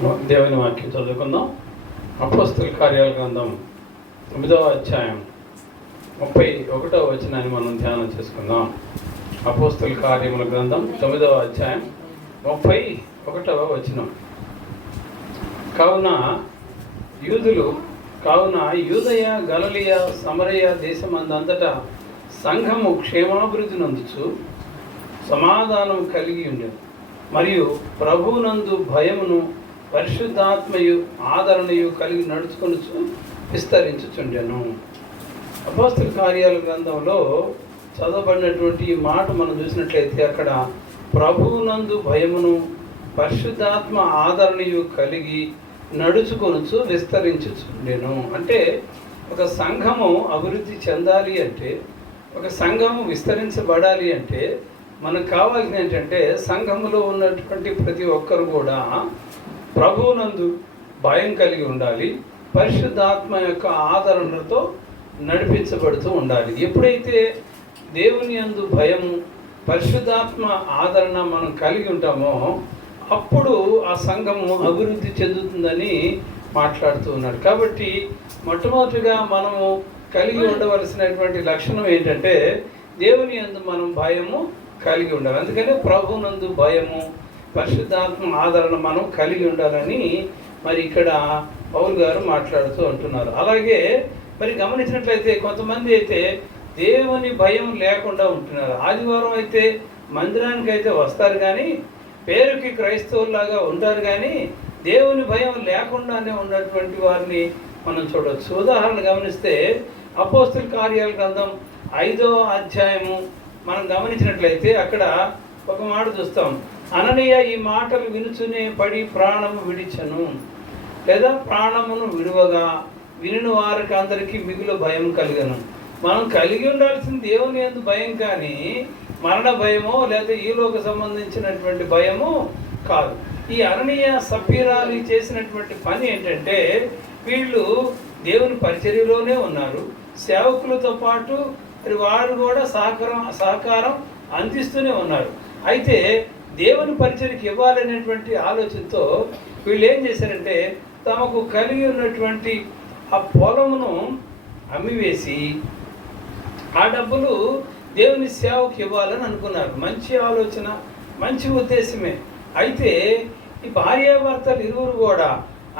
దేవుని వాక్యం చదువుకుందాం. అపోస్తల కార్యాల గ్రంథం 9వ అధ్యాయం 31వ వచనాన్ని మనం ధ్యానం చేసుకుందాం. అపోస్తల కార్యముల గ్రంథం 9వ అధ్యాయం 31వ వచనం. కావున యూదయ గలిలయ సమరయ దేశమందంతటా సంఘము క్షేమాభివృద్ధి నందుచు సమాధానం కలిగి ఉండేది, మరియు ప్రభువునందు భయమును పరిశుద్ధాత్మయు ఆదరణయు కలిగి నడుచుకొనుచు విస్తరించుచుండెను. అపోస్తల కార్యాల గ్రంథంలో చదవబడినటువంటి ఈ మాట మనం చూసినట్లయితే అక్కడ ప్రభువునందు భయమును పరిశుద్ధాత్మ ఆదరణయు కలిగి నడుచుకొనుచు విస్తరించుచుండెను. అంటే ఒక సంఘము అభివృద్ధి చెందాలి అంటే, ఒక సంఘము విస్తరించబడాలి అంటే మనకు కావాల్సింది ఏంటంటే సంఘములో ఉన్నటువంటి ప్రతి ఒక్కరు కూడా ప్రభువునందు భయం కలిగి ఉండాలి, పరిశుద్ధాత్మ యొక్క ఆదరణతో నడిపించబడుతూ ఉండాలి. ఎప్పుడైతే దేవుని యందు భయము పరిశుద్ధాత్మ ఆదరణ మనం కలిగి ఉంటామో అప్పుడు ఆ సంఘము అభివృద్ధి చెందుతుందని మాట్లాడుతూ ఉన్నాడు. కాబట్టి మొట్టమొదటిగా మనము కలిగి ఉండవలసినటువంటి లక్షణం ఏంటంటే దేవుని యందు మనం భయము కలిగి ఉండాలి. అందుకని ప్రభువునందు భయము పరిశుద్ధాత్మ ఆదరణ మనం కలిగి ఉండాలని మరి ఇక్కడ పౌలు గారు మాట్లాడుతూ అంటున్నారు. అలాగే మరి గమనించినట్లయితే కొంతమంది అయితే దేవుని భయం లేకుండా ఉంటున్నారు. ఆదివారం అయితే మందిరానికి అయితే వస్తారు కానీ పేరుకి క్రైస్తవుల్లాగా ఉంటారు, కానీ దేవుని భయం లేకుండానే ఉన్నటువంటి వారిని మనం చూడవచ్చు. ఉదాహరణ గమనిస్తే అపోస్తల కార్యాల గ్రంథం 5వ అధ్యాయము మనం గమనించినట్లయితే అక్కడ ఒక మాట చూస్తాం. అననీయ ఈ మాటలు వినుచునే పడి ప్రాణము విడిచను, లేదా ప్రాణమును విడువగా వినిన వారికి అందరికీ మిగులు భయం కలిగను. మనం కలిగి ఉండాల్సిన దేవుని యందు భయం, కానీ మరణ భయమో లేదా ఈలోకి సంబంధించినటువంటి భయము కాదు. ఈ అననీయ సప్పీరాలు చేసినటువంటి పని ఏంటంటే వీళ్ళు దేవుని పరిచర్యలోనే ఉన్నారు, సేవకులతో పాటు వారు కూడా సహకారం అందిస్తూనే ఉన్నారు. అయితే దేవుని పరిచర్యకి ఇవ్వాలనేటువంటి ఆలోచనతో వీళ్ళు ఏం చేశారంటే తమకు కలిగి ఉన్నటువంటి ఆ పొలమును అమ్మివేసి ఆ డబ్బులు దేవుని సేవకు ఇవ్వాలని అనుకున్నారు. మంచి ఆలోచన, మంచి ఉద్దేశమే. అయితే ఈ భార్యాభర్తలు ఇరువురు కూడా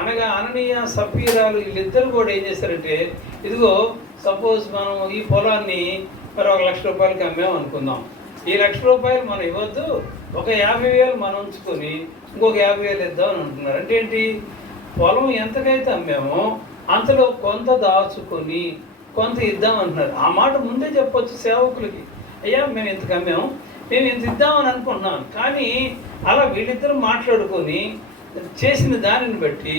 అనగా అననీయ సప్పీరాలు వీళ్ళిద్దరు కూడా ఏం చేశారంటే, ఇదిగో సపోజ్ మనం ఈ పొలాన్ని మరి 1 లక్ష రూపాయలకి అమ్మాము అనుకుందాం. ఈ 1 లక్ష రూపాయలు మనం ఇవ్వద్దు, ఒక 50,000 మనం ఉంచుకొని ఇంకొక 50,000 ఇద్దాం అని అంటున్నారు. అంటే ఏంటి, పొలం ఎంతకైతే అమ్మామో అంతలో కొంత దాచుకొని కొంత ఇద్దాం అంటున్నారు. ఆ మాట ముందే చెప్పొచ్చు సేవకులకి, అయ్యా మేము ఇంతకు అమ్మాము, మేము ఇంత ఇద్దామని అనుకుంటున్నాం. కానీ అలా వీళ్ళిద్దరూ మాట్లాడుకొని చేసిన దానిని బట్టి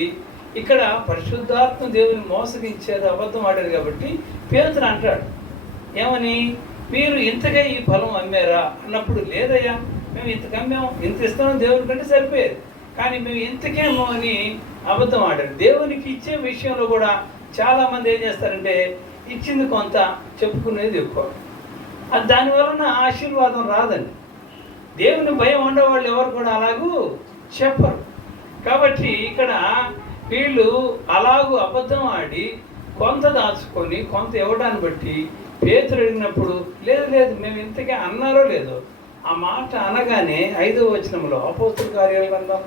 ఇక్కడ పరిశుద్ధాత్మ దేవుని మోసగించారు, అబద్ధం ఆడారు. కాబట్టి పేతురు అంటాడు ఏమని, మీరు ఇంతగా ఈ ఫలం అమ్మారా అన్నప్పుడు, లేదయ్యా మేము ఇంతకు అమ్మాము, ఇంత ఇస్తామని దేవుని కంటే సరిపోయేది, కానీ మేము ఇంతకేమో అని అబద్ధం ఆడారు. దేవునికి ఇచ్చే విషయంలో కూడా చాలామంది ఏం చేస్తారంటే ఇచ్చింది కొంత, చెప్పుకునేది ఎక్కువ. దానివలన ఆశీర్వాదం రాదండి. దేవుని భయం ఉండేవాళ్ళు ఎవరు కూడా అలాగూ చెప్పరు. కాబట్టి ఇక్కడ వీళ్ళు అలాగూ అబద్ధం ఆడి కొంత దాచుకొని కొంత ఇవ్వడాన్ని బట్టి పేతురు అడిగినప్పుడు, లేదు మేము ఇంతకే అన్నారో లేదో, ఆ మాట అనగానే 5వ వచనంలో అపోస్తల కార్యాల గ్రంథం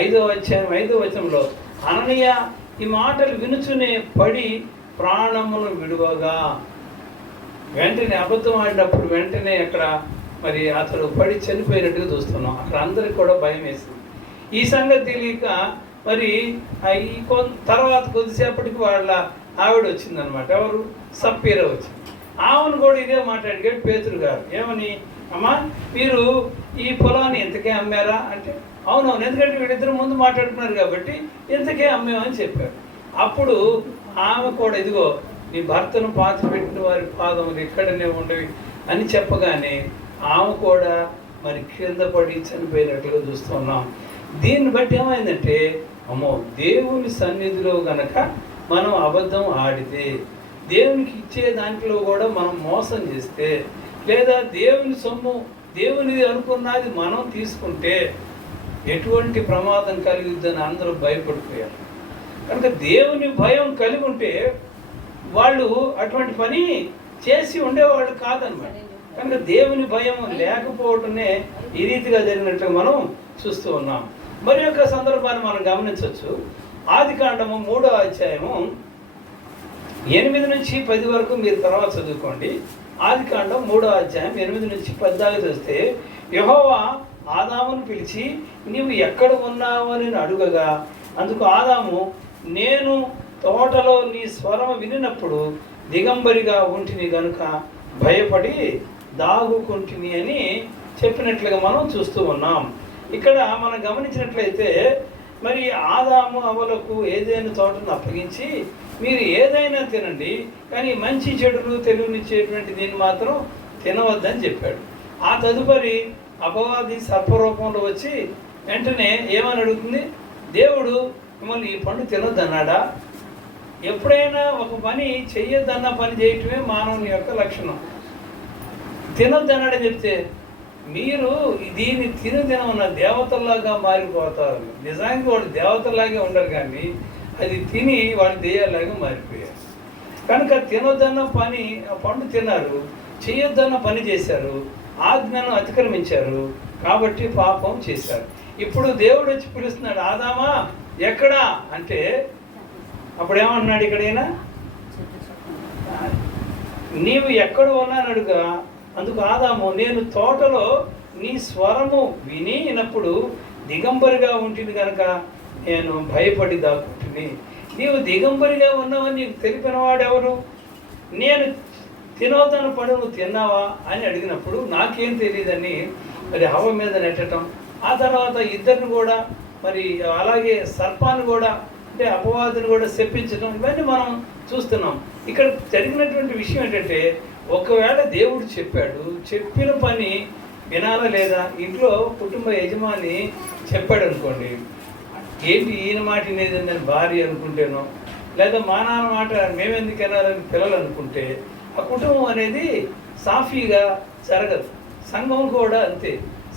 5వ అధ్యాయం 5వ వచనంలో అననీయ ఈ మాటలు వినుచునే పడి ప్రాణమును విడువగా, వెంటనే అబద్ధం ఆడినప్పుడు వెంటనే అక్కడ మరి అతడు పడి చనిపోయినట్టుగా చూస్తున్నాం. అక్కడ అందరికి కూడా భయం వేసింది. ఈ సంగతి తెలియక మరి తర్వాత కొద్దిసేపటికి వాళ్ళ ఆవిడ వచ్చిందనమాట. ఎవరు, సప్పీరా వచ్చింది. ఆమెను కూడా ఇదే మాట్లాడిగాడు పేతురు గారు. ఏమని, అమ్మా మీరు ఈ పొలాన్ని ఇంతకే అమ్మారా అంటే, అవునవును, ఎందుకంటే వీళ్ళిద్దరు ముందు మాట్లాడుకున్నారు కాబట్టి ఇంతకే అమ్మామని చెప్పారు. అప్పుడు ఆమె కూడా, ఇదిగో నీ భర్తను పాతిపెట్టిన వారి పాదములు ఇక్కడనే ఉండవి అని చెప్పగానే ఆమె కూడా మరి కింద పడి చనిపోయినట్లుగా చూస్తున్నాం. దీన్ని బట్టి ఏమైందంటే, అమ్మో దేవుని సన్నిధిలో గనక మనం అబద్ధం ఆడితే, దేవునికి ఇచ్చే దాంట్లో కూడా మనం మోసం చేస్తే, లేదా దేవుని సొమ్ము దేవునిది అనుకున్నది మనం తీసుకుంటే ఎటువంటి ప్రమాదం కలిగిద్దని అందరూ భయపడిపోయారు. కనుక దేవుని భయం కలిగి ఉంటే వాళ్ళు అటువంటి పని చేసి ఉండేవాళ్ళు కాదనమాట. కనుక దేవుని భయం లేకపోవటమే ఈ రీతిగా జరిగినట్టు మనం చూస్తూ ఉన్నాం. మరి యొక్క సందర్భాన్ని మనం గమనించవచ్చు. ఆదికాండము 3వ అధ్యాయము 8 నుంచి 10 వరకు మీరు తర్వాత చదువుకోండి. ఆదికాండం 3వ అధ్యాయం 8 నుంచి 10 దాకా చూస్తే, యెహోవా ఆదామును పిలిచి నీవు ఎక్కడ ఉన్నావు అని అడుగగా, అందుకు ఆదాము, నేను తోటలో నీ స్వరం వినినప్పుడు దిగంబరిగా ఉంటిని గనుక భయపడి దాగుకుంటుని అని చెప్పినట్లుగా మనం చూస్తూ ఉన్నాం. ఇక్కడ మనం గమనించినట్లయితే మరి ఆదాము అవ్వలకు ఏదైనా తోటను అప్పగించి మీరు ఏదైనా తినండి, కానీ మంచి చెడులు తెలివినిచ్చేటువంటి దీన్ని మాత్రం తినవద్దని చెప్పాడు. ఆ తదుపరి అపవాది సర్పరూపంలో వచ్చి వెంటనే ఏమని అడుగుతుంది, దేవుడు మిమ్మల్ని ఈ పండు తినొద్దన్నాడా? ఎప్పుడైనా ఒక పని చెయ్యొద్దన్న పని చేయటమే మానవుని యొక్క లక్షణం. తినొద్దన్నాడని చెప్తే మీరు దీన్ని తినమన్న దేవతల్లాగా మారిపోతారు. నిజానికి వాళ్ళు దేవతల్లాగే ఉండరు, కానీ అది తిని వాళ్ళు దెయ్యాలాగా మారిపోయారు. కనుక తినొద్దన్న పని పండు తిన్నారు, చేయొద్దన్న పని చేశారు, ఆజ్ఞను అతిక్రమించారు, కాబట్టి పాపం చేశారు. ఇప్పుడు దేవుడు వచ్చి పిలుస్తున్నాడు, ఆదామా ఎక్కడా అంటే, అప్పుడు ఏమంటున్నాడు ఇక్కడైనా, నీవు ఎక్కడ ఉన్నానడుగా, అందుకు ఆదాము, నేను తోటలో నీ స్వరము వినినప్పుడు దిగంబరిగా ఉంటుంది కనుక నేను భయపడి దాక్కుంటుంది. నీవు దిగంబరిగా ఉన్నావని నీకు తెలిపినవాడెవరు? నేను తినవుతాను పడు నువ్వు తిన్నావా అని అడిగినప్పుడు నాకేం తెలియదని మరి హవ్వ మీద నెట్టడం, ఆ తర్వాత ఇద్దరిని కూడా మరి అలాగే సర్పాన్ని కూడా అంటే అపవాదిని కూడా శపించడం, ఇవన్నీ మనం చూస్తున్నాం. ఇక్కడ జరిగినటువంటి విషయం ఏంటంటే, ఒకవేళ దేవుడు చెప్పాడు, చెప్పిన పని వినాలా లేదా? ఇంట్లో కుటుంబ యజమాని చెప్పాడు అనుకోండి, ఏంటి ఈయన మాట వినేదని భార్య అనుకుంటేనో, లేదా మా నాన్న మాట మేమెందుకు వినాలని పిల్లలు అనుకుంటే ఆ కుటుంబం అనేది సాఫీగా జరగదు. సంఘం కూడా అంతే.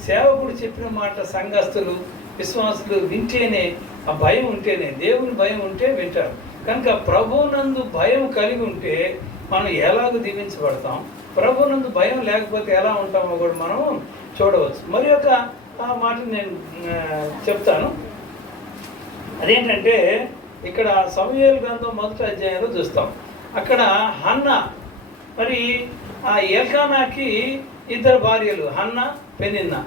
సేవకుడు చెప్పిన మాట సంఘస్థులు విశ్వాసులు వింటేనే, ఆ భయం ఉంటేనే, దేవుని భయం ఉంటే వింటారు. కనుక ప్రభువునందు భయం కలిగి ఉంటే మనం ఎలాగో దీవించబడతాం, ప్రభువునందు భయం లేకపోతే ఎలా ఉంటామో కూడా మనం చూడవచ్చు. మరి యొక్క మాట నేను చెప్తాను. అదేంటంటే, ఇక్కడ సమూయేలు గ్రంథం 1వ అధ్యాయంలో చూస్తాం. అక్కడ హన్నా, మరి ఆ ఎల్కానాకి 2 భార్యలు, హన్నా పెనిన్నా.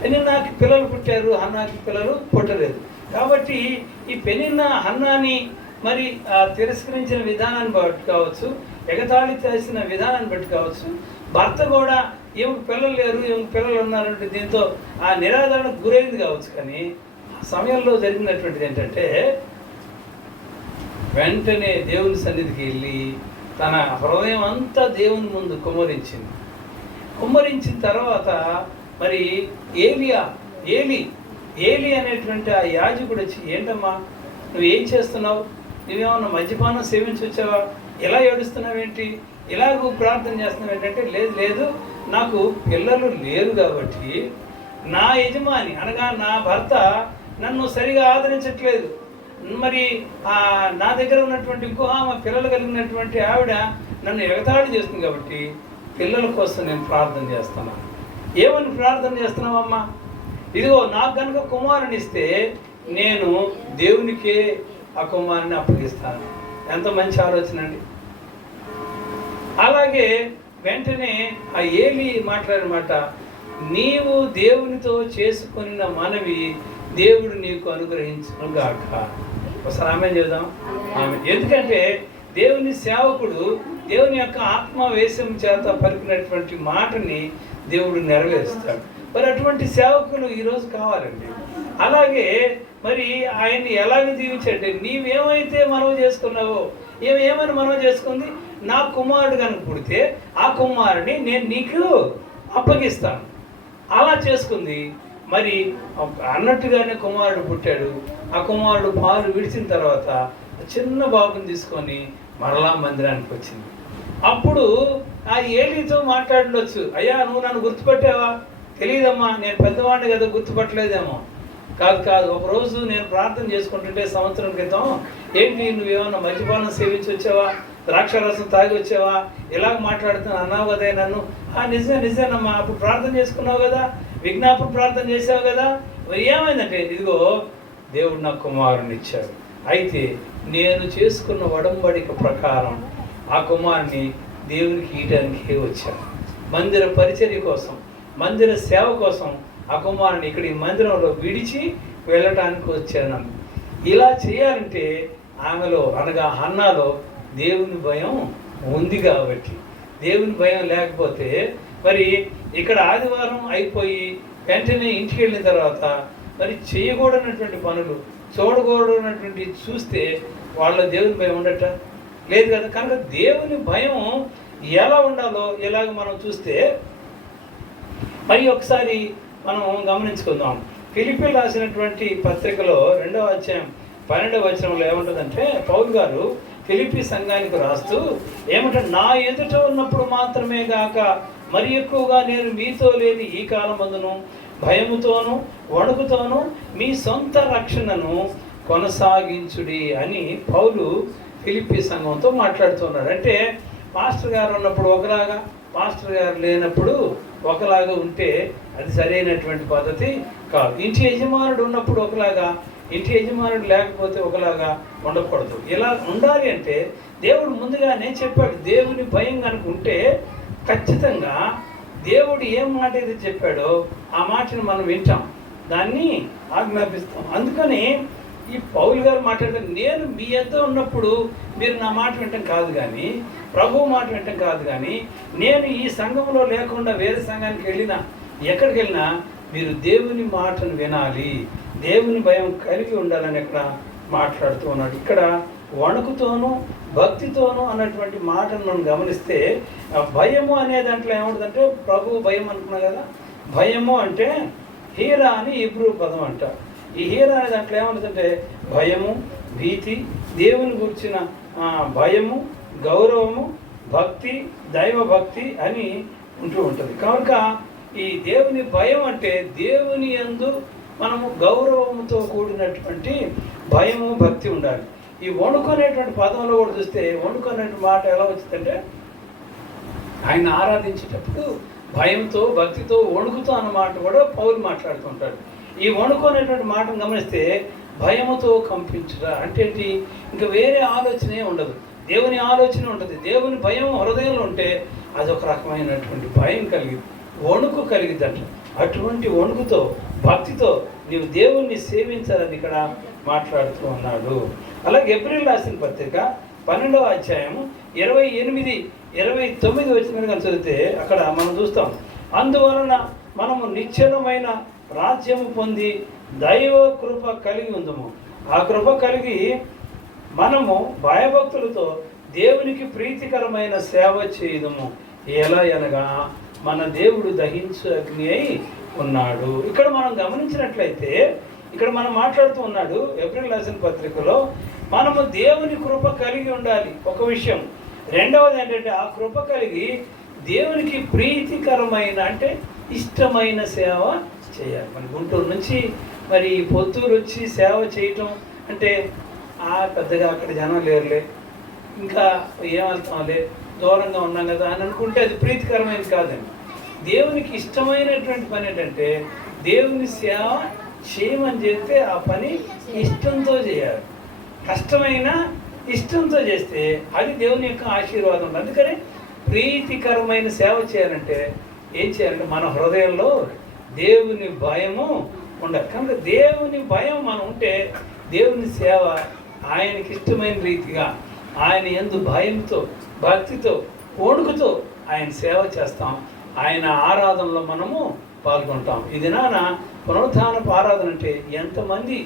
పెనిన్నాకి పిల్లలు పుట్టారు, హన్నాకి పిల్లలు పుట్టలేదు. కాబట్టి ఈ పెనిన్నా హన్నాని మరి తిరస్కరించిన విధానాన్ని బట్టి కావచ్చు, ఎగతాళి చేసిన విధానాన్ని బట్టి కావచ్చు, భర్త కూడా ఏమికి పిల్లలు లేరు, ఏమికి పిల్లలు ఉన్నారంటే దీంతో ఆ నిరాదరణకు గురైంది కావచ్చు. కానీ ఆ సమయంలో జరిగినటువంటిది ఏంటంటే, వెంటనే దేవుని సన్నిధికి వెళ్ళి తన హృదయం అంతా దేవుని ముందు కుమ్మరించిన తర్వాత మరి ఏలి అనేటువంటి ఆ యాజకుడు వచ్చి, ఏంటమ్మా నువ్వు ఏం చేస్తున్నావు? నువ్వేమన్నా మద్యపానం సేవించి వచ్చావా? ఎలా ఏడుస్తున్నావేంటి? ఇలాగూ ప్రార్థన చేస్తున్నావు ఏంటంటే, లేదు నాకు పిల్లలు లేరు కాబట్టి నా యజమాని అనగా నా భర్త నన్ను సరిగా ఆదరించట్లేదు. మరి నా దగ్గర ఉన్నటువంటి ఇంకో ఆమె పిల్లలు కలిగినటువంటి ఆవిడ నన్ను ఎగతాళి చేస్తుంది కాబట్టి పిల్లల కోసం నేను ప్రార్థన చేస్తున్నాను. ఏమని ప్రార్థన చేస్తున్నావమ్మా? ఇదిగో నాకు కనుక కుమారుని ఇస్తే నేను దేవునికే ఆ కుమారుని అప్పగిస్తాను. ఎంత మంచి ఆలోచన అండి. అలాగే వెంటనే ఆ ఏలి మాట్లాడినమాట, నీవు దేవునితో చేసుకున్న మనవి దేవుడు నీకు అనుగ్రహించును గాక. ఒకసారి ఆమె చేద్దాం. ఆమె ఎందుకంటే దేవుని సేవకుడు దేవుని యొక్క ఆత్మవేశం చేత పలికినటువంటి మాటని దేవుడు నెరవేరుస్తాడు. మరి అటువంటి సేవకులు ఈరోజు కావాలండి. అలాగే మరి ఆయన్ని ఎలాగ దీవించండి, నీవేమైతే మనవి చేసుకున్నావో, ఏమని మనవి చేసుకుంది, నా కుమారుడు కనుక పుడితే ఆ కుమారుడిని నేను నీకు అప్పగిస్తాను. అలా చేసుకుంది. మరి అన్నట్టుగానే కుమారుడు పుట్టాడు. ఆ కుమారుడు పాలు విడిచిన తర్వాత చిన్న బాబుని తీసుకొని మరలా మందిరానికి వచ్చింది. అప్పుడు ఆ ఏలితో మాట్లాడవచ్చు, అయ్యా నువ్వు నన్ను గుర్తుపట్టావా? తెలియదమ్మా, నేను పెద్దవాడిని కదా, గుర్తుపట్టలేదేమో. కాదు కాదు, ఒకరోజు నేను ప్రార్థన చేసుకుంటుంటే సంవత్సరం క్రితం, ఏంటి నువ్వేమన్నా మద్యపానం సేవించి వచ్చావా, ద్రాక్షారసం తాగి వచ్చావా, ఇలాగ మాట్లాడుతున్నా అన్నావు కదా నన్ను. నిజమేనమ్మా, అప్పుడు ప్రార్థన చేసుకున్నావు కదా, విజ్ఞాపన ప్రార్థన చేసావు కదా. ఏమైందంటే, ఇదిగో దేవుడు నాకు కుమారుని ఇచ్చాడు. అయితే నేను చేసుకున్న ఒడంబడిక ప్రకారం ఆ కుమారుని దేవునికి ఇయటానికి వచ్చాను. మందిర పరిచర్య కోసం, మందిర సేవ కోసం ఆ కుమారుని ఇక్కడ ఈ మందిరంలో విడిచి వెళ్ళటానికి వచ్చాను. ఇలా చేయాలంటే ఆమెలో అనగా హన్నాలో దేవుని భయం ఉంది కాబట్టి. దేవుని భయం లేకపోతే మరి ఇక్కడ ఆదివారం అయిపోయి వెంటనే ఇంటికి వెళ్ళిన తర్వాత మరి చేయకూడనటువంటి పనులు, చూడకూడనటువంటి చూస్తే వాళ్ళ దేవుని భయం ఉండట లేదు కదా. కనుక దేవుని భయం ఎలా ఉండాలో ఇలాగ మనం చూస్తే మరి ఒకసారి మనం గమనించుకుందాం. ఫిలిప్పీలు రాసినటువంటి పత్రికలో 2వ అధ్యాయం 12వ వచనంలో ఏముంటుందంటే, పౌలు గారు ఫిలిప్పీ సంఘానికి రాస్తూ ఏమంటే, నా ఎదుట ఉన్నప్పుడు మాత్రమే గాక మరి ఎక్కువగా నేను మీతో లేని ఈ కాలమందును భయముతోనూ వణుకుతోనూ మీ సొంత రక్షణను కొనసాగించుడి అని పౌలు ఫిలిప్పీ సంఘంతో మాట్లాడుతున్నాడు. అంటే మాస్టర్ గారు ఉన్నప్పుడు ఒకలాగా, మాస్టర్ గారు లేనప్పుడు ఒకలాగా ఉంటే అది సరైనటువంటి పద్ధతి కాదు. ఇంటి యజమానుడు ఉన్నప్పుడు ఒకలాగా, ఇంటి యజమానుడు లేకపోతే ఒకలాగా ఉండకూడదు. ఇలా ఉండాలి అంటే దేవుడు ముందుగానే చెప్పాడు. దేవుని భయం కనుక ఉంటే ఖచ్చితంగా దేవుడు ఏం మాట అయితే చెప్పాడో ఆ మాటను మనం వింటాం, దాన్ని ఆజ్ఞాపిస్తాం. అందుకని ఈ పౌలు గారు మాట్లాడతారు, నేను మీ యొద్ద ఉన్నప్పుడు మీరు నా మాట వింటాం కాదు కానీ, ప్రభువు మాట వింటాం కాదు కానీ, నేను ఈ సంఘంలో లేకుండా వేరే సంఘానికి వెళ్ళినా, ఎక్కడికి వెళ్ళినా మీరు దేవుని మాటను వినాలి, దేవుని భయం కలిగి ఉండాలని ఇక్కడ మాట్లాడుతూ ఉన్నాడు. ఇక్కడ వణుకుతోనూ భక్తితోనూ అన్నటువంటి మాటను మనం గమనిస్తే, భయము అనే దాంట్లో ఏముంటుందంటే ప్రభువు భయం అనుకున్నాం కదా. భయము అంటే హీరా అని హీబ్రూ పదం అంట. ఈ హీరా అనే దాంట్లో ఏముంటుందంటే భయము, భీతి, దేవుని గురించిన భయము, గౌరవము, భక్తి, దైవ భక్తి అని ఉంటూ ఉంటుంది. కనుక ఈ దేవుని భయం అంటే దేవుని యందు మనము గౌరవంతో కూడినటువంటి భయము, భక్తి ఉండాలి. ఈ వణుకునేటువంటి పదంలో కూడా చూస్తే వణుకునే మాట ఎలా వచ్చిందంటే, ఆయన ఆరాధించేటప్పుడు భయంతో, భక్తితో, వణుకుతో అన్నమాట కూడా పౌలు మాట్లాడుతూ ఉంటాడు. ఈ వణుకునేటువంటి మాటను గమనిస్తే భయముతో కంపించుట అంటే ఏంటి, ఇంకా వేరే ఆలోచనే ఉండదు, దేవుని ఆలోచన ఉంటుంది. దేవుని భయం హృదయంలో ఉంటే అదొక రకమైనటువంటి భయం కలిగింది, వణుకు కలిగిద్దంట. అటువంటి వణుకుతో, భక్తితో నీవు దేవుణ్ణి సేవించాలని ఇక్కడ మాట్లాడుతూ ఉన్నాడు. అలాగే ఎబ్రిల్ రాసిన పత్రిక 12వ అధ్యాయం 28, 29 వచ్చిన కనుక చదివితే అక్కడ మనం చూస్తాం, అందువలన మనము నిశ్చలమైన రాజ్యము పొంది దైవ కృప కలిగి ఉందము. ఆ కృప కలిగి మనము భయభక్తులతో దేవునికి ప్రీతికరమైన సేవ చేయదము. ఎలా అనగా మన దేవుడు దహించు అగ్ని అయి ఉన్నాడు. ఇక్కడ మనం గమనించినట్లయితే ఇక్కడ మనం మాట్లాడుతూ ఉన్నాడు ఏప్రిల్ రాసిన పత్రికలో, మనము దేవుని కృప కలిగి ఉండాలి ఒక విషయం. రెండవది ఏంటంటే ఆ కృప కలిగి దేవునికి ప్రీతికరమైన అంటే ఇష్టమైన సేవ చేయాలి. మన గుంటూరు నుంచి మరి పొత్తూరు వచ్చి సేవ చేయటం అంటే పెద్దగా అక్కడ జనం లేరులే, ఇంకా ఏమవుతాంలే, దూరంగా ఉన్నాం కదా అని అనుకుంటే అది ప్రీతికరమైనది కాదండి. దేవునికి ఇష్టమైనటువంటి పని ఏంటంటే దేవుని సేవ చేయమని చేస్తే ఆ పని ఇష్టంతో చేయాలి. కష్టమైన ఇష్టంతో చేస్తే అది దేవుని యొక్క ఆశీర్వాదం. అందుకని ప్రీతికరమైన సేవ చేయాలంటే ఏం చేయాలంటే మన హృదయంలో దేవుని భయము ఉండాలి. కనుక దేవుని భయం మనం ఉంటే దేవుని సేవ ఆయనకి ఇష్టమైన రీతిగా ఆయన యందు భయంతో, భక్తితో, వణుకుతో ఆయన సేవ చేస్తాం. ఆయన ఆరాధనలో మనము పాల్గొంటాం. ఇది నాన్న పునరుత్థానపు ఆరాధన అంటే ఎంతమంది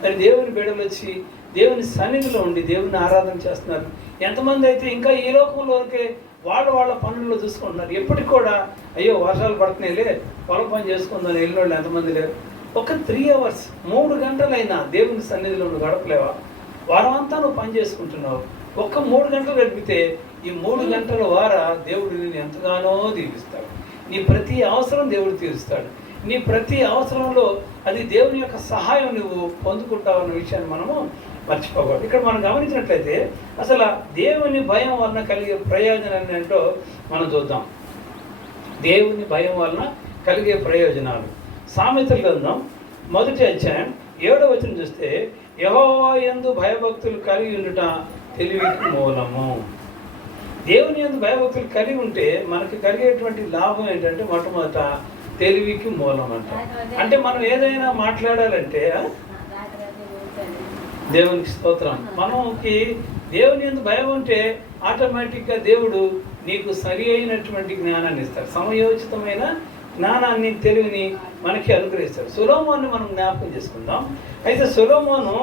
మరి దేవుని బిడ్డలు వచ్చి దేవుని సన్నిధిలో ఉండి దేవుని ఆరాధన చేస్తున్నారు. ఎంతమంది అయితే ఇంకా ఈ లోకంలోకే వాళ్ళ పనుల్లో చూసుకుంటున్నారు. ఎప్పటికి కూడా అయ్యో వర్షాలు పడుతున్నాయిలే పొలం పని చేసుకుందని వెళ్ళిన వాళ్ళు ఎంతమంది లేరు. ఒక 3 hours 3 గంటలైనా దేవుని సన్నిధిలో నువ్వు గడపలేవా? వారం అంతా నువ్వు పని చేసుకుంటున్నావు. ఒక్క 3 గంటలు గడిపితే ఈ 3 గంటల వారా దేవుడు నేను ఎంతగానో దీవిస్తాడు. నీ ప్రతి అవసరం దేవుడు తీరుస్తాడు. నీ ప్రతి అవసరంలో అది దేవుని యొక్క సహాయం నువ్వు పొందుకుంటావు అన్న విషయాన్ని మనము మర్చిపోకూడదు. ఇక్కడ మనం గమనించినట్లయితే అసలు దేవుని భయం వలన కలిగే ప్రయోజనాలు ఏంటో మనం చూద్దాం. దేవుని భయం వలన కలిగే ప్రయోజనాలు సామెతల గ్రంథం 1వ అధ్యాయం 7వ వచనం చూస్తే, యెహోవా యందు భయభక్తులు కలిగి ఉండుట తెలివికి మూలము. దేవుని యందు భయభక్తులు కలిగి ఉంటే మనకి కలిగేటువంటి లాభం ఏంటంటే మొట్టమొదట తెలివికి మూలం అంట. అంటే మనం ఏదైనా మాట్లాడాలంటే దేవునికి స్తోత్రం, మనకి దేవుని యందు భయం ఉంటే ఆటోమేటిక్గా దేవుడు నీకు సరి అయినటువంటి జ్ఞానాన్ని ఇస్తాడు, సమయోచితమైన జ్ఞానాన్ని తెలివిని మనకి అనుగ్రహిస్తాడు. సొలొమోన్ని మనం జ్ఞాపకం చేసుకుందాం. అయితే సొలొమోను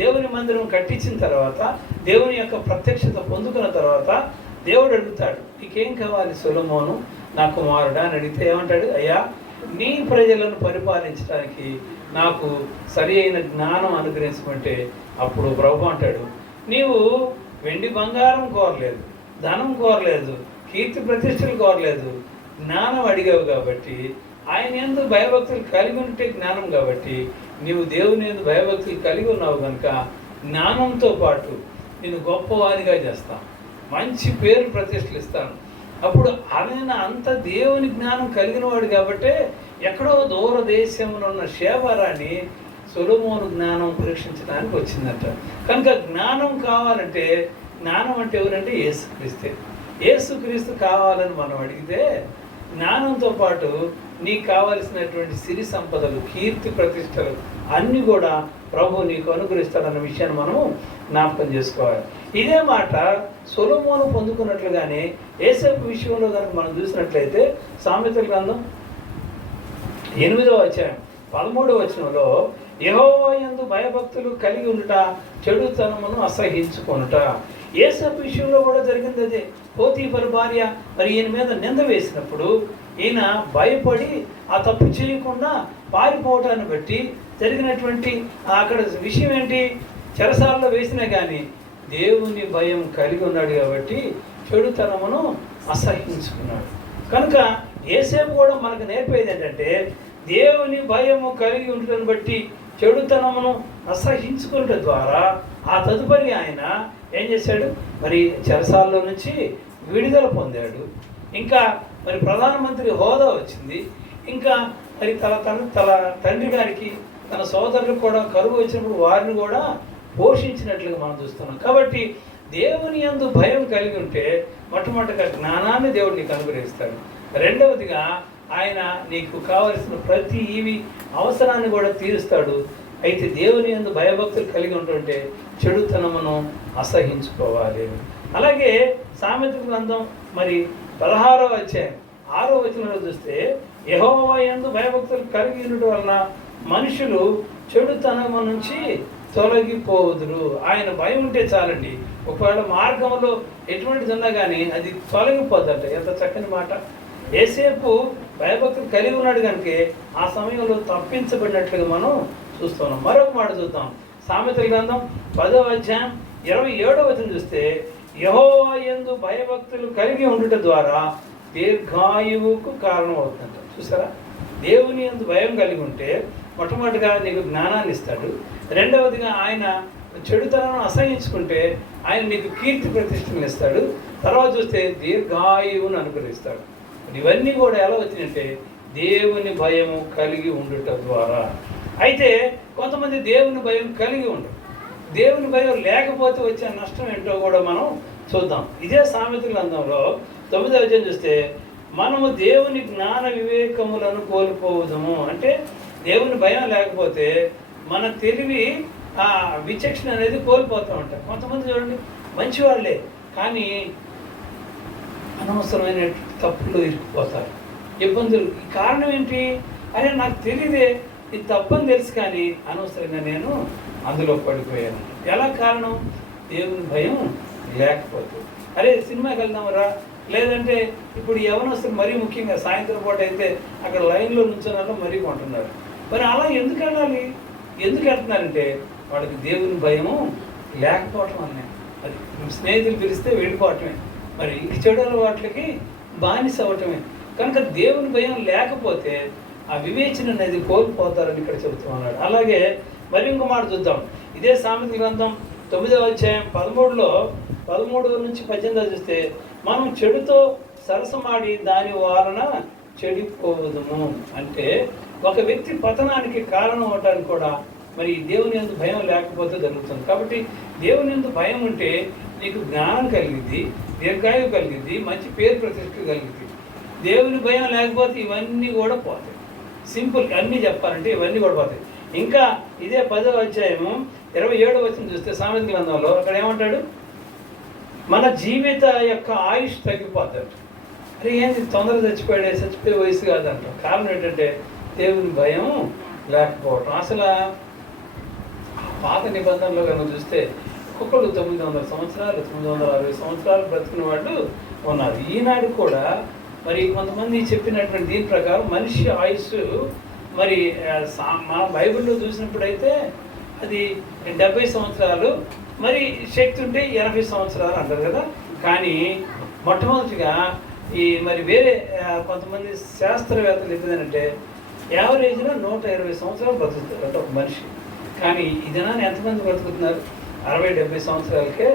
దేవుని మందిరం కట్టించిన తర్వాత, దేవుని యొక్క ప్రత్యక్షత పొందుకున్న తర్వాత దేవుడు అడుగుతాడు, నీకేం కావాలి సొలొమోను నా కుమారుడా అని అడిగితే ఏమంటాడు, అయ్యా నీ ప్రజలను పరిపాలించడానికి నాకు సరి అయిన జ్ఞానం అనుగ్రహించమంటే అప్పుడు ప్రభు అంటాడు, నీవు వెండి బంగారం కోరలేదు, ధనం కోరలేదు, కీర్తి ప్రతిష్టలు కోరలేదు, జ్ఞానం అడిగావు కాబట్టి, ఆయన యందు భయభక్తులు కలిగి ఉంటే జ్ఞానం కాబట్టి, నీవు దేవుని యందు భయభక్తులు కలిగి ఉన్నావు కనుక జ్ఞానంతో పాటు నేను గొప్పవాదిగా చేస్తాను, మంచి పేరు ప్రతిష్టలు ఇస్తాను. అప్పుడు ఆయన అంత దేవుని జ్ఞానం కలిగిన వాడు కాబట్టి ఎక్కడో దూర దేశంలో ఉన్న శేబరాని సొలొమోను జ్ఞానం పరీక్షించడానికి వచ్చిందట. కనుక జ్ఞానం కావాలంటే, జ్ఞానం అంటే ఎవరంటే యేసుక్రీస్తే. యేసుక్రీస్తు కావాలని మనం అడిగితే జ్ఞానంతో పాటు నీకు కావలసినటువంటి సిరి సంపదలు, కీర్తి ప్రతిష్టలు అన్నీ కూడా ప్రభు నీకు అనుగ్రహిస్తాడన్న విషయాన్ని మనము జ్ఞాపకం చేసుకోవాలి. ఇదే మాట సొలొమోను పొందుకున్నట్లుగానే యేసేపు విషయంలో కనుక మనం చూసినట్లయితే సామెతల గ్రంథం 8వ అధ్యాయం 13వ వచనంలో, యెహోవా యందు భయభక్తులు కలిగి ఉండుట చెడుతనమును అసహించుకొనుట. యేసేపు విషయంలో కూడా జరిగింది అదే. పోతీఫరు భార్య మరి ఈయన మీద నింద వేసినప్పుడు ఈయన భయపడి ఆ తప్పు చేయకుండా పారిపోవటాన్ని బట్టి జరిగినటువంటి అక్కడ విషయం ఏంటి, చెరసాలలో వేసినా కానీ దేవుని భయం కలిగి ఉన్నాడు కాబట్టి చెడుతనమును అసహించుకున్నాడు. కనుక యేసేపు కూడా మనకు నేర్పేది ఏంటంటే, దేవుని భయము కలిగి ఉండటం బట్టి చెడుతనమును అసహించుకున్న ద్వారా ఆ తదుపరి ఆయన ఏం చేశాడు, మరి చెరసాలలో నుంచి విడుదల పొందాడు. ఇంకా మరి ప్రధానమంత్రి హోదా వచ్చింది. ఇంకా మరి తన తండ్రి గారికి తన సోదరులకు కూడా కరువు వచ్చినప్పుడు వారిని కూడా పోషించినట్లుగా మనం చూస్తున్నాం. కాబట్టి దేవుని యందు భయం కలిగి ఉంటే మొట్టమొదటిగా జ్ఞానాన్ని దేవుడు నీకు అనుగ్రహిస్తాడు. రెండవదిగా ఆయన నీకు కావలసిన ప్రతి అవసరాన్ని కూడా తీరుస్తాడు. అయితే దేవుని యందు భయభక్తులు కలిగి ఉంటుంటే చెడుతనమును అసహించుకోవాలి. అలాగే సామెతల గ్రంథం మరి 16వ అధ్యాయం 6వ వచనంలో చూస్తే, యెహోవా యందు భయభక్తులు కలిగి ఉండటం వలన మనుషులు చెడుతనము నుంచి తొలగిపోదురు. ఆయన భయం ఉంటే చాలండి, ఒకవేళ మార్గంలో ఎటువంటిది ఉన్నా కానీ అది తొలగిపోద్దట. ఎంత చక్కని మాట. యేసేపు భయభక్తులు కలిగి ఉన్నాడు కనుక ఆ సమయంలో తప్పించబడినట్లుగా మనం చూస్తున్నాం. మరొక మాట చూద్దాం. సామెతల గ్రంథం 10వ అధ్యాయం 27వ వచనం చూస్తే, యెహోవా యందు భయభక్తులు కలిగి ఉండుట ద్వారా దీర్ఘాయువుకు కారణం అవుతుందంట. చూసారా, దేవుని యందు భయం కలిగి ఉంటే మొట్టమొదటిగా నీకు జ్ఞానాన్ని ఇస్తాడు. రెండవదిగా ఆయన చెడుతనాన్ని అసహించుకుంటే ఆయన నీకు కీర్తి ప్రతిష్టలు ఇస్తాడు. తర్వాత చూస్తే దీర్ఘాయువును అనుగ్రహిస్తాడు. ఇవన్నీ కూడా ఎలా వచ్చినాయంటే దేవుని భయము కలిగి ఉండుట ద్వారా. అయితే కొంతమంది దేవుని భయం కలిగి ఉండరు. దేవుని భయం లేకపోతే వచ్చే నష్టం ఏంటో కూడా మనం చూద్దాం. ఇదే సామెతల గ్రంథంలో 9వ అధ్యాయం చూస్తే, మనము దేవుని జ్ఞాన వివేకములను కోల్పోవదము. అంటే దేవుని భయం లేకపోతే మన తెలివి ఆ విచక్షణ అనేది కోల్పోతూ ఉంటాం. కొంతమంది చూడండి మంచివాళ్ళే కానీ అనవసరమైన తప్పులు ఇరుక్కుపోతారు, ఇబ్బందులు. ఈ కారణం ఏంటి, అరే నాకు తెలియదే ఇది తప్పని తెలుసు కానీ అనవసరంగా నేను అందులో పడిపోయాను. ఎలా కారణం, దేవుని భయం లేకపోతే. అరే సినిమాకి వెళ్దామరా, లేదంటే ఇప్పుడు యవనస్తులు మరీ ముఖ్యంగా సాయంత్రం పూట అయితే అక్కడ లైన్లో నుంచోనలో మరీ కొంటున్నారు. మరి అలా ఎందుకు వెళ్ళాలి, ఎందుకు వెళ్తున్నారంటే వాళ్ళకి దేవుని భయము లేకపోవటం అనే. అది స్నేహితులు పిలిస్తే వెళ్ళిపోవటమే, మరి చెడు అలవాట్లకి బానిస అవ్వటమే. కనుక దేవుని భయం లేకపోతే ఆ వివేచన అనేది కోల్పోతారని ఇక్కడ చెబుతూ ఉన్నాడు. అలాగే మరి ఇంకో మాట చూద్దాం. ఇదే సామెతల గ్రంథం 9వ అధ్యాయం 13 నుంచి 18 చూస్తే, మనం చెడుతో సరసమాడి దాని వలన చెడిపోవదము. అంటే ఒక వ్యక్తి పతనానికి కారణం అవటానికి కూడా మరి దేవుని యందు భయం లేకపోతే జరుగుతుంది. కాబట్టి దేవుని యందు భయం ఉంటే నీకు జ్ఞానం కలిగింది, దీర్ఘాయువు కలిగింది, మంచి పేరు ప్రతిష్ట కలిగింది. దేవుని భయం లేకపోతే ఇవన్నీ కూడా పోతాయి. సింపుల్ అన్నీ చెప్పాలంటే ఇవన్నీ కూడా పోతాయి. ఇంకా ఇదే 10వ అధ్యాయము 27వ వచనం చూస్తే సామెతల గ్రంథంలో అక్కడ ఏమంటాడు, మన జీవిత యొక్క ఆయుష్ తగ్గిపోతాడు. అరే ఏంది తొందరగా చచ్చిపోయే వయసు కాదంట. కారణం ఏంటంటే దేవుని భయం లేకపోవటం. అసలు పాత నిబంధనలో కనుక చూస్తే ఒక్కొక్కరు 900 సంవత్సరాలు 960 సంవత్సరాలు బ్రతికిన వాళ్ళు ఉన్నారు. ఈనాడు కూడా మరి కొంతమంది చెప్పినటువంటి దీని ప్రకారం మనిషి ఆయుష్ మరి మన బైబిల్లో చూసినప్పుడైతే అది 70 సంవత్సరాలు, మరి శక్తి ఉంటే 80 సంవత్సరాలు అంటారు కదా. కానీ మొట్టమొదటిగా ఈ మరి వేరే కొంతమంది శాస్త్రవేత్తలు చెప్పేదంటే యావరేజ్గా 120 సంవత్సరాలు బ్రతుకుతారు ఒక మనిషి. కానీ ఈ దినాన్ని ఎంతమంది బ్రతుకుతున్నారు? 60-70 సంవత్సరాలకే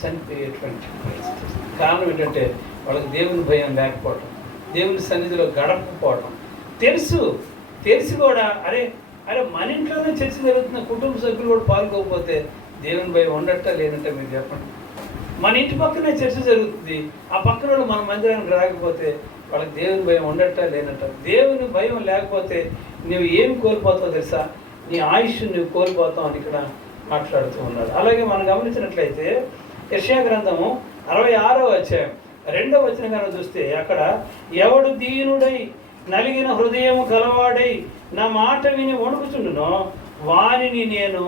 చనిపోయేటువంటి పరిస్థితి. కారణం ఏంటంటే వాళ్ళకి దేవుని భయం లేకపోవడం, దేవుని సన్నిధిలో గడపకపోవడం. తెలిసి కూడా అరే మన ఇంట్లోనే చర్చ జరుగుతున్న కుటుంబ సభ్యులు కూడా పాల్గొకపోతే దేవుని భయం ఉండట లేనట్ట మీరు చెప్పండి. మన ఇంటి పక్కనే చర్చ జరుగుతుంది, ఆ పక్కన వాళ్ళు మన మందిరానికి రాకపోతే వాళ్ళకి దేవుని భయం ఉండట లేనట్ట. దేవుని భయం లేకపోతే నువ్వు ఏం కోల్పోతావు తెలుసా? నీ ఆయుష్ నువ్వు కోల్పోతావు అని ఇక్కడ మాట్లాడుతూ ఉన్నాడు. అలాగే మనం గమనించినట్లయితే యెషయా గ్రంథము 66వ అధ్యాయం 2వ వచనం కనుక చూస్తే అక్కడ, ఎవడు దీనుడై నలిగిన హృదయము కలవాడై నా మాట విని వణుకుచుండునో వానిని నేను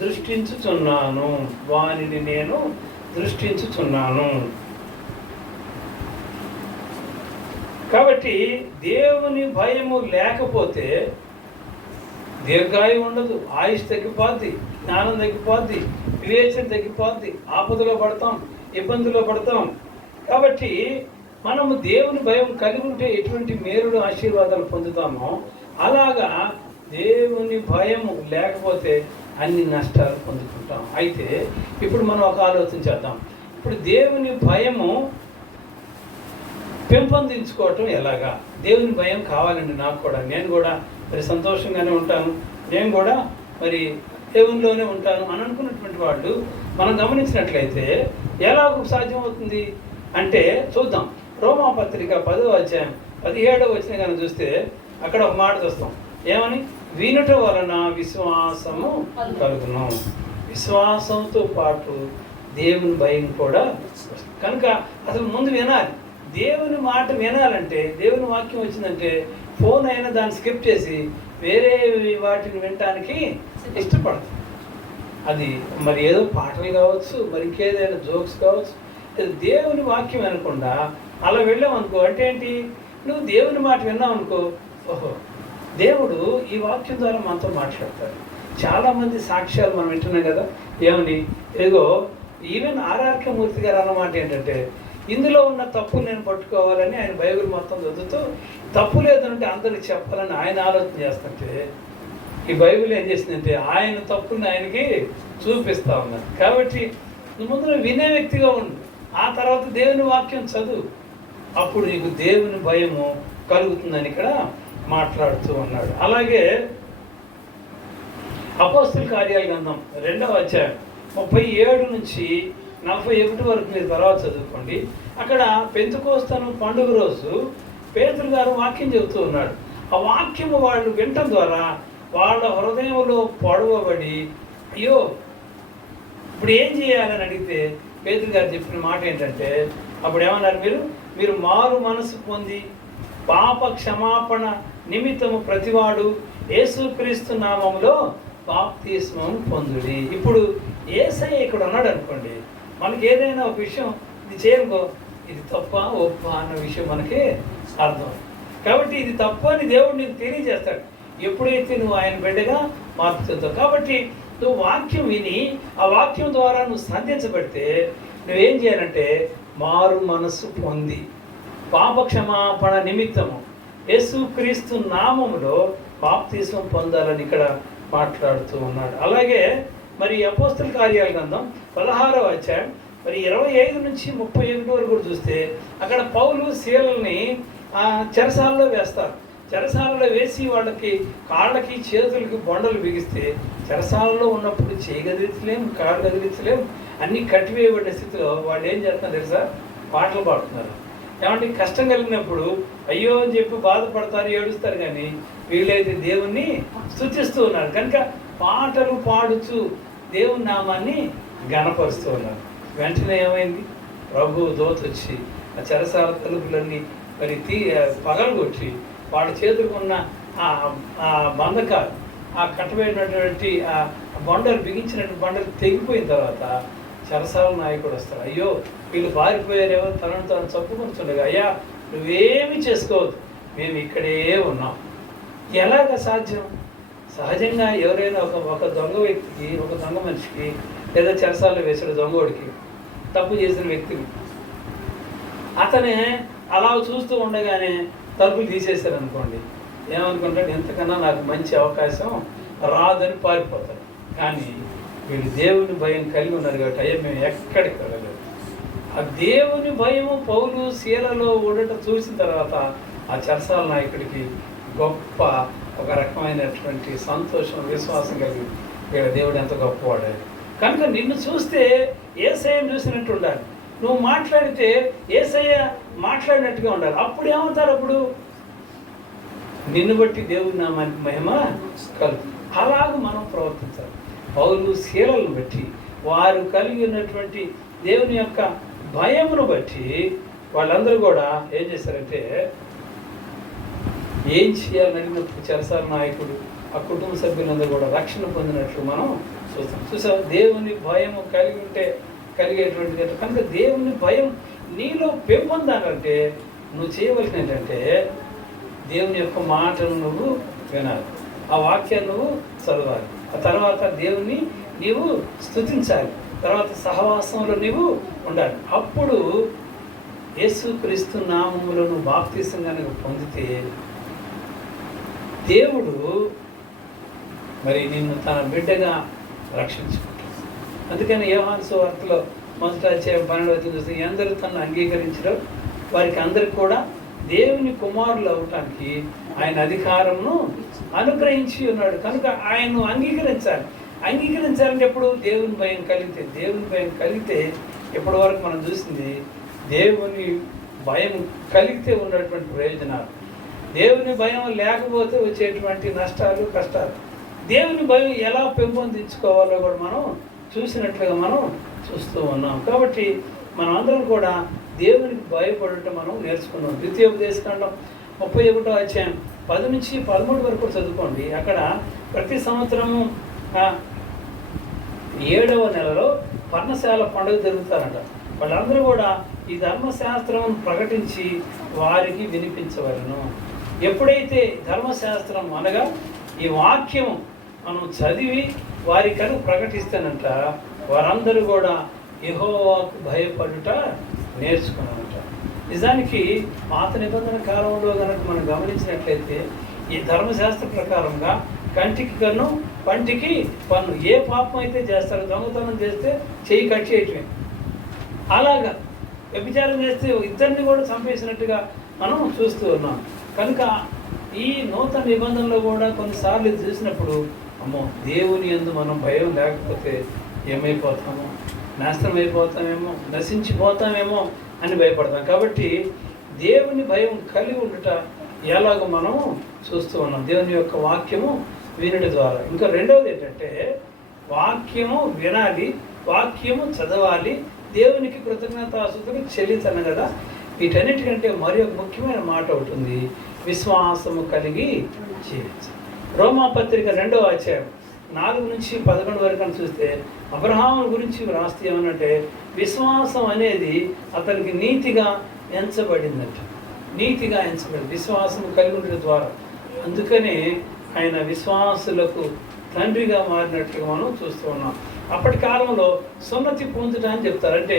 దృష్టించుచున్నాను. కాబట్టి దేవుని భయము లేకపోతే దీర్ఘాయువు ఉండదు, ఆయుష్ తగ్గిపోద్ది, జ్ఞానం తగ్గిపోద్ది, వివేచన తగ్గిపోద్ది, ఆపదలో పడతాం, ఇబ్బందులో పడతాం. కాబట్టి మనము దేవుని భయం కలిగి ఉంటే ఎటువంటి మేలుడు ఆశీర్వాదాలు పొందుతామో అలాగా దేవుని భయము లేకపోతే అన్ని నష్టాలు పొందుకుంటాం. అయితే ఇప్పుడు మనం ఒక ఆలోచన చేద్దాం. ఇప్పుడు దేవుని భయము పెంపొందించుకోవటం ఎలాగా? దేవుని భయం కావాలండి నాకు కూడా, నేను కూడా మరి సంతోషంగానే ఉంటాను, నేను కూడా మరి దేవునిలోనే ఉంటాను అని అనుకున్నటువంటి వాళ్ళు మనం గమనించినట్లయితే ఎలాగూ సాధ్యమవుతుంది అంటే చూద్దాం. రోమాపత్రిక 10వ అధ్యాయం 17వ వచనం కనుక చూస్తే అక్కడ ఒక మాట చూస్తాం. ఏమని? వినుట వలన విశ్వాసము కలుగును. విశ్వాసంతో పాటు దేవుని భయం కూడా. కనుక అసలు ముందు వినాలి. దేవుని మాట వినాలంటే, దేవుని వాక్యం వచ్చిందంటే ఫోన్ అయినా దాన్ని స్కిప్ చేసి వేరే వాటిని వినటానికి ఇష్టపడతాం. అది మరి ఏదో పాటలు కావచ్చు, మరి ఇంకేదైనా జోక్స్ కావచ్చు, దేవుని వాక్యం వినకుండా అలా వెళ్ళామనుకో అంటే ఏంటి? నువ్వు దేవుని మాట విన్నావు అనుకో, ఓహో దేవుడు ఈ వాక్యం ద్వారా మనతో మాట్లాడతాడు. చాలామంది సాక్ష్యాలు మనం వింటున్నాం కదా. ఏమని? ఏదో ఈవెన్ ఆర్ఆర్కే మూర్తి గారు అన్నమాట ఏంటంటే, ఇందులో ఉన్న తప్పులు నేను పట్టుకోవాలని ఆయన బైబిల్ మొత్తం చదువుతూ తప్పు లేదంటే అందరికి చెప్పాలని ఆయన ఆలోచన చేస్తుంటే ఈ బైబిల్ ఏం చేసిందంటే ఆయన తప్పుల్ని ఆయనకి చూపిస్తూ ఉన్నారు. కాబట్టి ముందు వినే వ్యక్తిగా ఉండు, ఆ తర్వాత దేవుని వాక్యం చదువు, అప్పుడు నీకు దేవుని భయము కలుగుతుందని ఇక్కడ మాట్లాడుతూ ఉన్నాడు. అలాగే అపోస్తల కార్యాల గ్రంథం 2వ అధ్యాయం 37 నుంచి 41 వరకు మీరు తర్వాత చదువుకోండి. అక్కడ పెంతెకోస్తు పండుగ రోజు పేతురు గారు వాక్యం చెబుతూ ఉన్నాడు. ఆ వాక్యము వాళ్ళు వినటం ద్వారా వాళ్ళ హృదయంలో పొడవబడి, అయ్యో ఇప్పుడు ఏం చేయాలని అడిగితే పేతురు గారు చెప్పిన మాట ఏంటంటే, అప్పుడు ఏమన్నారు? మీరు మారు మనసు పొంది పాప క్షమాపణ నిమిత్తము ప్రతివాడు యేసుక్రీస్తు నామములో బాప్తిస్మం పొందుడి. ఇప్పుడు యేసయ్య ఇక్కడ ఉన్నాడు అనుకోండి, మనకి ఏదైనా ఒక విషయం ఇది చేయనుకో, ఇది తప్ప ఒప్ప అన్న విషయం మనకి అర్థం. కాబట్టి ఇది తప్పు అని దేవుడు నీకు తెలియజేస్తాడు ఎప్పుడైతే నువ్వు ఆయన బిడ్డగా మార్పు చెందుతావు. కాబట్టి నువ్వు వాక్యం విని ఆ వాక్యం ద్వారా నువ్వు సంధించబడితే నువ్వేం చేయాలంటే మారు మనస్సు పొంది పాప క్షమాపణ నిమిత్తము యేసుక్రీస్తు నామములో బాప్తిసం పొందాలని ఇక్కడ మాట్లాడుతూ ఉన్నాడు. అలాగే మరి అపోస్తల కార్యాల గ్రంథం 16వ అధ్యాయం మరి 25 నుంచి 31 వరకు కూడా చూస్తే అక్కడ పౌలు శీలల్ని చెరసాలలో వేస్తారు. చెరసాలలో వేసి వాళ్ళకి కాళ్ళకి చేతులకి బొండలు బిగిస్తే చెరసాలలో ఉన్నప్పుడు చేయి కదిలించలేం, కాళ్ళు కదిలించలేం, అన్నీ కట్టివేయబడ్డ స్థితిలో వాళ్ళు ఏం చేస్తున్నారు తెలుసా? పాటలు పాడుతున్నారు. ఏమంటే కష్టం కలిగినప్పుడు అయ్యో అని చెప్పి బాధపడతారు, ఏడుస్తారు, కానీ వీళ్ళైతే దేవుణ్ణి స్తుతిస్తూ ఉన్నారు. కనుక పాటలు పాడుచు దేవుని నామాన్ని గణపరుస్తూ ఉన్నారు. వెంటనే ఏమైంది? ప్రభు దూత వచ్చి ఆ చెరసాల తలుపులన్నీ మరి పగలగొట్టి వాళ్ళ చేతులకు ఉన్న ఆ బంధకాలు, ఆ కట్టబడినటువంటి ఆ బండలు, బిగించినటువంటి బండలు తెగిపోయిన తర్వాత చెరసాల నాయకుడు వస్తారు. అయ్యో వీళ్ళు పారిపోయారేమో తనను తాను చెప్పుకుంటుండగా, అయ్యా నువ్వేమి చేసుకోవద్దు, మేము ఇక్కడే ఉన్నాం. ఎలాగ సాధ్యం? సహజంగా ఎవరైనా ఒక దొంగ వ్యక్తికి, ఒక దొంగ మనిషికి, లేదా చెరసాలలో వేసిన దొంగోడికి, తప్పు చేసిన వ్యక్తిని అతనే అలా చూస్తూ ఉండగానే తలుపులు తీసేశారు అనుకోండి, ఏమనుకుంటాడు? ఎంతకన్నా నాకు మంచి అవకాశం రాదని పారిపోతాడు. కానీ వీళ్ళు దేవుని భయం కలిగి ఉన్నారు కాబట్టి అయ్యా మేము ఎక్కడికి వెళ్ళలేదు. ఆ దేవుని భయము పౌలు శీలలో ఉండట చూసిన తర్వాత ఆ చెరసాల నాయకుడికి గొప్ప ఒక రకమైనటువంటి సంతోషం, విశ్వాసం కలిగి వీళ్ళ దేవుడు ఎంత గొప్పవాడు. కనుక నిన్ను చూస్తే యేసయ్యను చూసినట్టు ఉండాలి, నువ్వు మాట్లాడితే యేసయ్య మాట్లాడినట్టుగా ఉండాలి. అప్పుడు ఏమవుతారు? అప్పుడు నిన్ను బట్టి దేవుని నామానికి మహిమ కలుగు. అలాగ మనం ప్రవర్తించాలి. పౌలు శీలను బట్టి, వారు కలిగి ఉన్నటువంటి దేవుని యొక్క భయమును బట్టి వాళ్ళందరూ కూడా ఏం చేశారంటే, ఏం చేయాలని అడిగినప్పుడు చెరసాల నాయకుడు, ఆ కుటుంబ సభ్యులందరూ కూడా రక్షణ పొందినట్లు మనం చూసాం. దేవుని భయము కలిగి ఉంటే కలిగేటువంటి కనుక దేవుని భయం నీలో పెంపొందాలంటే నువ్వు చేయవలసిన ఏంటంటే దేవుని యొక్క మాటను నువ్వు వినాలి, ఆ వాక్యాన్ని నువ్వు చదవాలి, ఆ తర్వాత దేవుని నీవు స్తుతించాలి, తర్వాత సహవాసంలో నీవు ఉండాలి. అప్పుడు యేసుక్రీస్తు నామములో నువ్వు బాప్తిసం కనుక పొందితే దేవుడు మరి నిన్ను తన బిడ్డగా రక్షించుకుంటాడు. అందుకని యోహాను సువార్తలో 1వ అధ్యాయం 12వ వచనం చూస్తే, ఎందరూ తనను అంగీకరించడం వారికి అందరికి కూడా దేవుని కుమారులు అవటానికి ఆయన అధికారమును అనుగ్రహించి ఉన్నాడు. కనుక ఆయన్ను అంగీకరించాలి. అంగీకరించాలంటే ఎప్పుడు? దేవుని భయం కలిగితే. దేవుని భయం కలిగితే ఇప్పటి వరకు మనం చూసింది దేవుని భయం కలిగితే ఉన్నటువంటి ప్రయోజనాలు, దేవుని భయం లేకపోతే వచ్చేటువంటి నష్టాలు, కష్టాలు. దేవుని భయం ఎలా పెంపొందించుకోవాలో కూడా మనం చూసినట్లుగా మనం చూస్తూ ఉన్నాం. కాబట్టి మనం అందరం కూడా దేవునికి భయపడటం మనం నేర్చుకున్నాం. ద్వితీయోపదేశకాండం 31వ అధ్యాయం 10 నుంచి 13 వరకు చదువుకోండి. అక్కడ ప్రతి సంవత్సరము 7వ నెలలో పర్ణశాల పండుగ జరుగుతారంట. వాళ్ళందరూ కూడా ఈ ధర్మశాస్త్రం ప్రకటించి వారికి వినిపించవలను. ఎప్పుడైతే ధర్మశాస్త్రం అనగా ఈ వాక్యం మనం చదివి వారికను ప్రకటిస్తానంట, వారందరూ కూడా యెహోవాకు భయపడుట నేర్చుకున్నారంట. నిజానికి పాత నిబంధన కాలంలో కనుక మనం గమనించినట్లయితే ఈ ధర్మశాస్త్ర ప్రకారంగా కంటికి కన్ను, పంటికి పన్ను. ఏ పాపం అయితే చేస్తారో, దొంగతనం చేస్తే చెయ్యి కట్ చేయటమే, అలాగా వ్యభిచారం చేస్తే ఇద్దరిని కూడా చంపేసినట్టుగా మనం చూస్తూ ఉన్నాం. కనుక ఈ నూతన నిబంధనలో కూడా కొన్నిసార్లు ఇది చూసినప్పుడు అమ్మో దేవుని యందు మనం భయం లేకపోతే ఏమైపోతామో, నాశనం అయిపోతామేమో, నశించిపోతామేమో అని భయపడతాం. కాబట్టి దేవుని భయం కలిగి ఉండుట ఎలాగో మనము చూస్తూ ఉన్నాం దేవుని యొక్క వాక్యము వినుడి ద్వారా. ఇంకా రెండవది ఏంటంటే వాక్యము వినాలి, వాక్యము చదవాలి, దేవునికి కృతజ్ఞతాస్తుతులు చెల్లించను కదా. వీటన్నిటికంటే మరి ఒక ముఖ్యమైన మాట ఉంటుంది, విశ్వాసము కలిగి జీవించాలి. రోమాపత్రిక 2వ అధ్యాయం 4 నుంచి 11 వరకు అని చూస్తే అబ్రహాము గురించి రాస్తే ఏమనంటే విశ్వాసం అనేది అతనికి నీతిగా ఎంచబడిందంట. నీతిగా ఎంచబడింది విశ్వాసం కలిగి ఉండడం ద్వారా. అందుకనే ఆయన విశ్వాసులకు తండ్రిగా మారినట్లుగా మనం చూస్తూ ఉన్నాం. అప్పటి కాలంలో సున్నతి పొందుట అని చెప్తారు. అంటే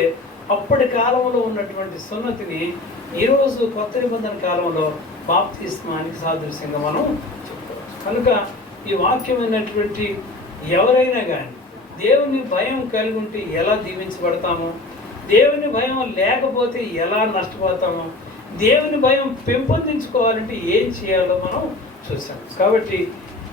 అప్పటి కాలంలో ఉన్నటువంటి సున్నతిని ఈరోజు కొత్త నిబంధన కాలంలో బాప్తిస్మానికి సాదృశ్యంగా మనం చెప్పుకోవచ్చు. కనుక ఈ వాక్యమైనటువంటి ఎవరైనా కానీ దేవుని భయం కలిగి ఉంటే ఎలా దీవించబడతామో, దేవుని భయం లేకపోతే ఎలా నష్టపోతామో, దేవుని భయం పెంపొందించుకోవాలంటే ఏం చేయాలో మనం చూసాం. కాబట్టి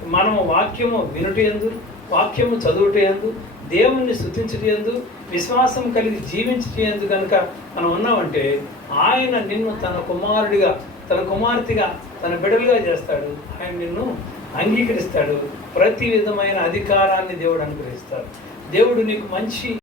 మనం వాక్యము వినుటయందు, వాక్యము చదువుటయందు, దేవుణ్ణి స్తుతించుటయందు, విశ్వాసం కలిగి జీవించుటయందు కనుక మనం ఉన్నామంటే ఆయన నిన్ను తన కుమారుడిగా, తన కుమార్తెగా, తన బిడ్డలుగా చేస్తాడు. ఆయన నిన్ను అంగీకరిస్తాడు. ప్రతి విధమైన అధికారాన్ని దేవుడు అనుగ్రహిస్తాడు. దేవుడు నీకు మంచి